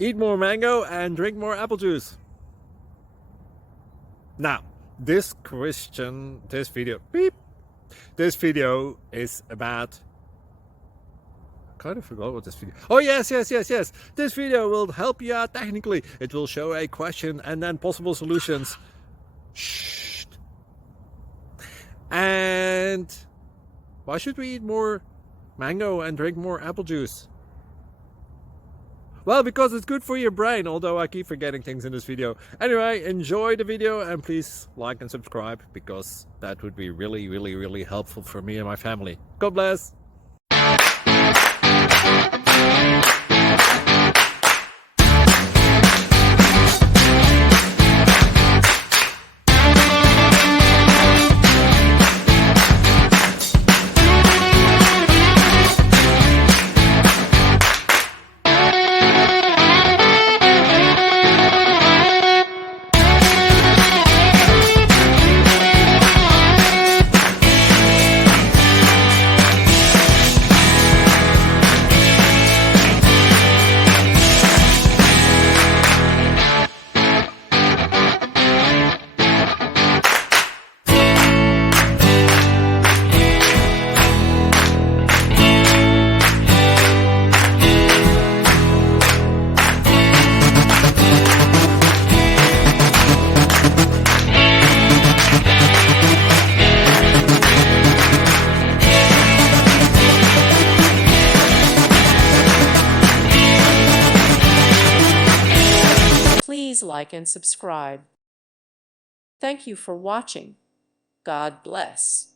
Eat more mango and drink more apple juice. Now, this video is about, I kind of forgot what this video. Oh, yes. This video will help you out technically. It will show a question and then possible solutions. Shh. And why should we eat more mango and drink more apple juice? Well, because it's good for your brain, although I keep forgetting things in this video. Anyway, enjoy the video and please like and subscribe, because that would be really helpful for me and my family. God bless! Please like and subscribe. Thank you for watching. God bless.